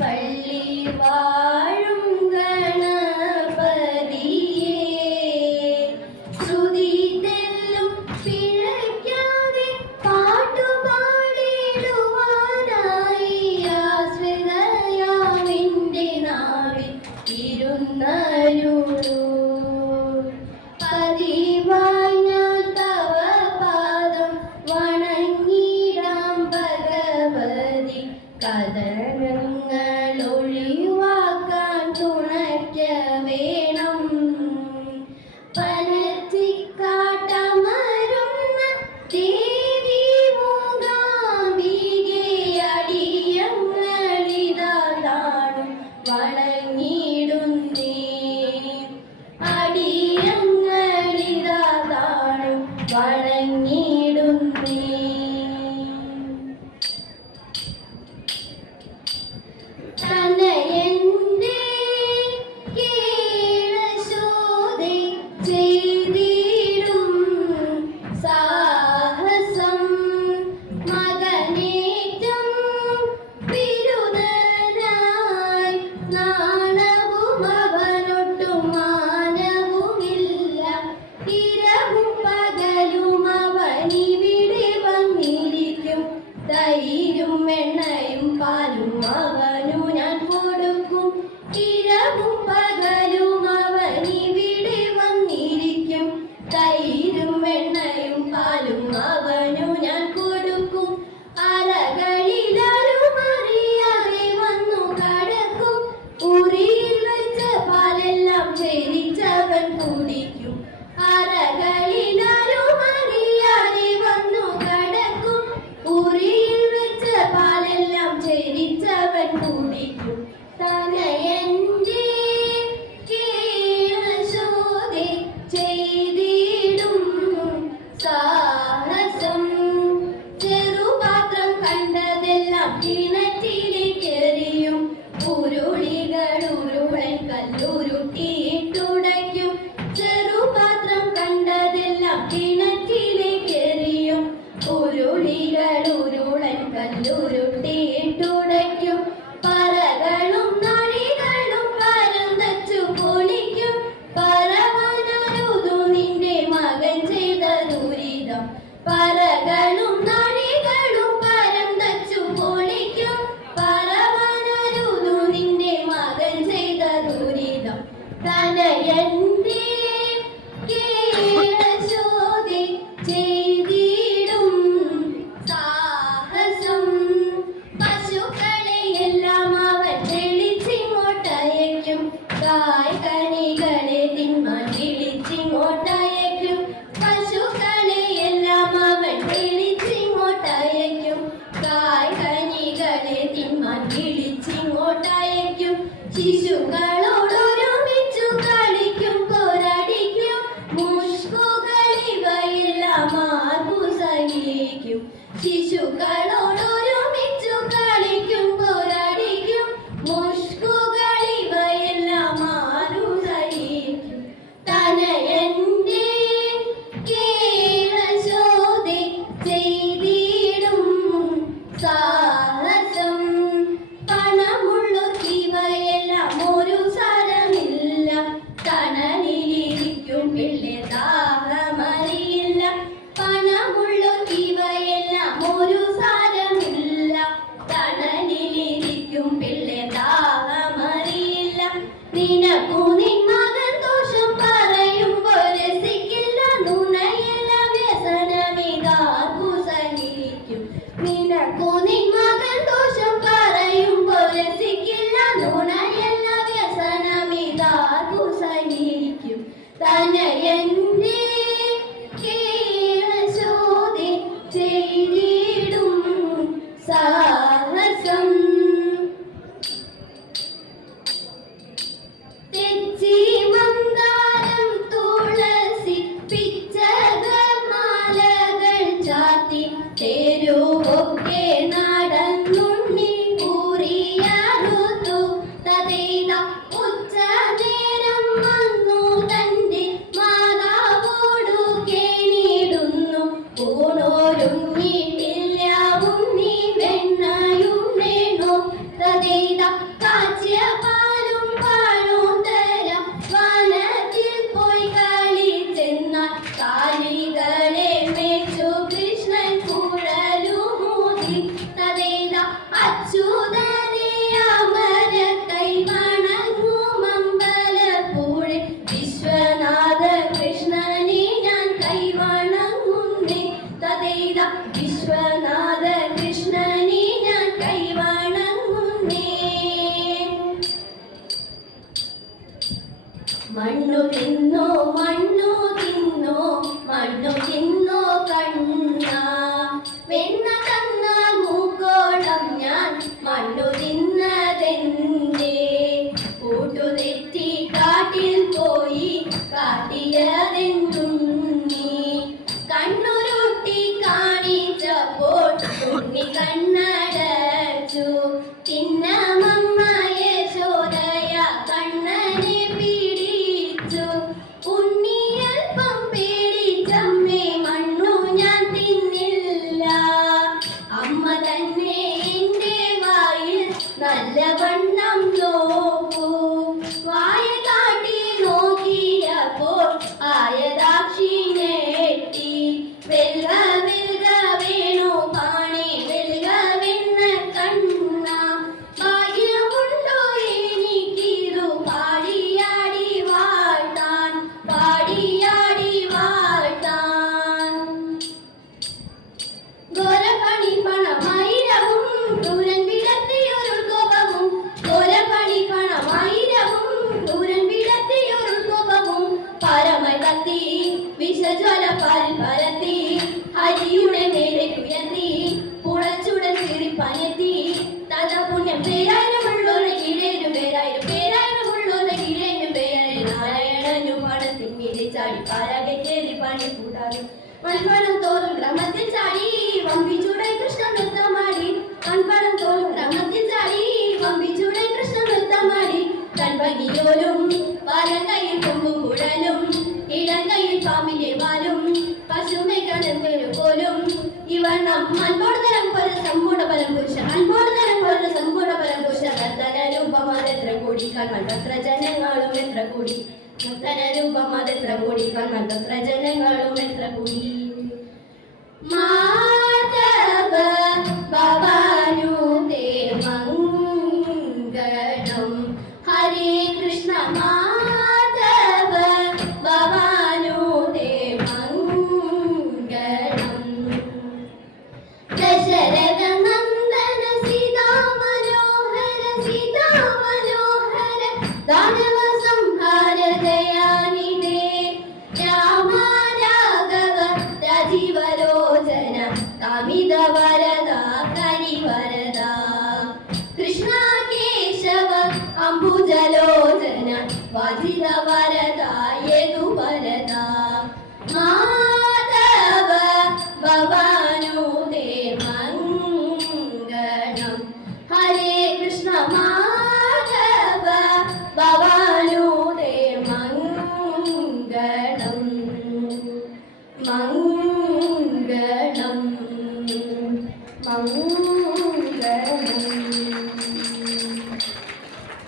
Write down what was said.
പള്ളി വാഴും ഗണപതിയേ ശ്രുതി തെല്ലും പിഴയ്ക്കാതെ പാട്ടുപാടിടുവാനായി ആശ്രിതയാവിൻ്റെ നാവിൽ ഇരുന്നരുളൂ. പതിവായി ഞാൻ തവ പാദം വണങ്ങിടാം ഭഗവതി. കഥനങ്ങൾ ഒഴിവാക്കാൻ തുണയ്ക്ക വേണം. പനച്ചിക്കാട്ടമരുന്ന ദേവി മൂകാംബികെ അടിയങ്ങളിതാ താണും വണങ്ങിടുന്നേ. അടിയങ്ങളിതാ താണും വണങ്ങിടുന്നേ. തനയന്റെ കീഴശോധി ചെയ്തിടും സാഹസം മകനേറ്റം ബിരുദനായി നാണവും അവനൊട്ടും മാനവുമില്ല. ഇരവും പകലും അവനിവിടെ വന്നിരിക്കും. തൈരും വെണ്ണയും പാലും അവനു ഞാൻ കൊടുക്കും. ഇരവും പകലും അവനിവിടെ വന്നിരിക്കും. തൈരും വെണ്ണയും പാലും അവനു ഞാൻ കൊടുക്കും. അറകളിലാരും അറിയാതെ വന്നു കടക്കും. ഉറിയിൽ വെച്ച പാലെല്ലാം ചെരിച്ചവൻ കുടിക്കും. അറകളിലാരും അറിയാതെ വന്നു കടക്കും. ഉറിയിൽ വെച്ച പാലെല്ലാം ചെരിച്ചവൻ കുടിക്കും. തനയന്റെ കീഴശോധി ചെയ്തിടും സാഹസം. ചെറുപാത്രം കണ്ടതെല്ലാം കിണറ്റിലേക്കെറിയും. ഉരുളികൾ ഉരുളൻ കല്ലുരുട്ടിയിട്ടുടയ്ക്കും. ചെറുപാത്രം കണ്ടതെല്ലാം കിണറ്റിലേക്കെറിയും. ഉരുളികൾ ഉരുളൻ കല്ലുരുട്ടിയിട്ടുടയ്ക്കും. പറകളും നഴികളും പരന്തച്ചു പൊളിക്കും. പറവനരുതു നിന്റെ മകൻ ചെയ്ത ദുരിതം. പറകളും നഴികളും പരന്തച്ചു പൊളിക്കും. പറവനരുതു നിന്റെ മകൻ ചെയ്ത ദുരിതം. തനയന്റെ കീഴശോധി ചെയ്തിടും സാഹസം. പശുക്കളെയെല്ലാം അവൻ വിളിച്ചിങ്ങോട്ടയക്കും. കായ്കനികളെ തിന്മാൻ വിളിച്ചിങ്ങോട്ടയക്കും. പശുക്കളെയെല്ലാം അവൻ വിളിച്ചിങ്ങോട്ടയക്കും. കായ്കനികളെ തിന്മാൻ വിളിച്ചിങ്ങോട്ടയക്കും. ശിശുക്കളോടൊരുമിച്ചു കളിക്കും. പോരടിക്കും. മുഷ്കുകളിവയെല്ലാം ആർക്കു സഹിക്കും. ശിശുക്കളോടൊരുമിച്ചു കളിക്കും. പോരടിക്കും. മുഷ്കുകളിവയെല്ലാം ആരു സഹിക്കും. തനയന്റെ കീഴശോധി ചെയ്തിടും സാഹസം. പണമുള്ളവർക്കിവയെല്ലാം ഒരു സാരമില്ല. തണലിലിരിക്കും പിള്ളെ ദാഹമറിയില്ല. പണമുള്ളവർക്കിവയെല്ലാം ഒരു സാരമില്ല. തണലിലിരിക്കും പിള്ളെ ദാഹമറിയില്ല. നിനക്കു നിൻ മകൻ ദോഷം പറയുമ്പോൾ രസിക്കില്ല. നുണയല്ല വ്യസനമിതാർക്കു സഹിക്കും. നിനക്കു നിൻ മകൻ ദോഷം പറയുമ്പോൾ രസിക്കില്ല. നുണയല്ല വ്യസനമിതാർക്കു സഹിക്കും. തനയന്റെ കീഴശോധി ചെയ്തിടും സാഹസം. തെച്ചി മന്ദാരം തുളസി പിച്ച തെരുവൊക്കെ നടന്നുണ്ണി കൂറിയറുത്തു തതേത ഉച്ച നേരം വന്നു തന്റെ മാതാവോടു കേണിടുന്നു ഊണോരുങ്ങിയിട്ടില്ല ഉണ്ണി വെണ്ണയുണ്ണേണു തതേത കാച്ചിയ പാലും പാഴും തരം വനത്തിൽ പോയി കളിച്ചെന്നാൽ കാലികളെ മേച്ചു കൃഷ്ണൻ കുഴലുമൂതി തതേത അച്യുതനെ അമര കൈവണങ്ങും അമ്പലപ്പുഴെ വിശ്വനാഥ കൃഷ്ണനെ ഞാൻ കൈവണങ്ങുന്നേ തതേത വിശ്വനാഥ കൃഷ്ണനെ ഞാൻ കൈവണങ്ങുന്നേ. മണ്ണു തിന്നോ മണ്ണു തിന്നോ മണ്ണു തിന്നോ കണ്ണ വെണ്ണ തന്നാൽ മൂക്കോളം ഞാൻ മണ്ണു തിന്നതെന്തേ കൂട്ടുതെറ്റി കാട്ടിൽ പോയി കാട്ടിയതെന്തുണ്ണി കണ്ണുരുട്ടി കാണിച്ചപ്പോൾ ഉണ്ണി കണ്ണടച്ചു തിന്നമമ്മ യശോദയ കണ്ണനെ പിടിച്ചു ഉണ്ണിയൽപ്പം പേടിച്ചമ്മേ മണ്ണു ഞാൻ തിന്നില്ല അമ്മ തന്നെ എന്റെ വായിൽ നല്ലവണ്ണം നോക്കൂ വായ കാട്ടി നോക്കിയപ്പോൾ ആയതാക്ഷി ഞെട്ടി വെൽക വെൽക വേണു പാണി വെൽക വെണ്ണ കണ്ണ ഭാഗ്യമുണ്ടോ എനിക്കിതു പാടിയാടി വാഴ്ത്താൻ പാടിയാടി വാഴ്ത്താൻ. ഗോരപ്പണി പണമായിരവും ദൂരൻ വിടത്തിയൊരുൾക്കോപവും ഗോരപ്പണി പണമായിരവും ദൂരൻ വിടത്തിയൊരുൾക്കോപവും പരമ കത്തി വിഷജ്വല പാലിൽ പരത്തി ഹരിയുടെ മേലെ കുയർത്തി പുളച്ചുടൻ തിരിപ്പനെത്തി തഥ പുണ്യം പേരായിരമുള്ളോരെ കിഴേനും പേരായിരം പേരായിരമുള്ളോരെ കിഴേനും പേരായി നാരായണനു പണത്തിൽ മിരിച്ചാടി പാലകെ കേറി പണി കൂടാതെ മൺപണം തോറും ഗ്രമത്തിൽ ചാടി വമ്പിച്ചൂടൻ കൃഷ്ണ നൃത്തമാടി മൺപണം തോറും ഗ്രമത്തിൽ ചാടി വമ്പിച്ചൂടൻ കൃഷ്ണ നൃത്തമാടി കൺപകിയോലും വലങ്കയിൽ കൊമ്പും കുഴലും ഇടങ്കയിൽ പാമ്പിന്റെ വാലും പശുമെ കടന്നൊരു പോലും ഇവണ്ണം അൻപോടുതരം പോലെ സമ്പൂർണ്ണ ബലം പുരുഷ അൻപോടുതരം പോലെ സമ്പൂർണ്ണ ബലം പുരുഷ നർത്തന രൂപം അതെത്ര കൂടി കൺമണ്ടത്ര ജനങ്ങളും എത്ര കൂടി നർത്തന രൂപം അതെത്ര കൂടി കൺമണ്ടത്ര ജനങ്ങളും എത്ര കൂടി. മാധവ ഭവാനു തേ മംഗളം ഹരേ കൃഷ്ണ മാധവ ഭവാനു തേ മംഗളം ദശരഥ നന്ദന സീതാ മനോഹര ദാനവ സംഹാര ദയാനിധേ രാമ രാഘവ രാജീവലോചന കാമിത വരദ കരിവരദ കൃഷ്ണ കേശവ അംബുജലോചന വാജിത വരദ യദു വരദ മാധവ ഭവാനു തേ മംഗളം ഹരേ കൃഷ്ണ മാധവ ഭവാനു തേ മംഗളം മംഗളം മംഗളം.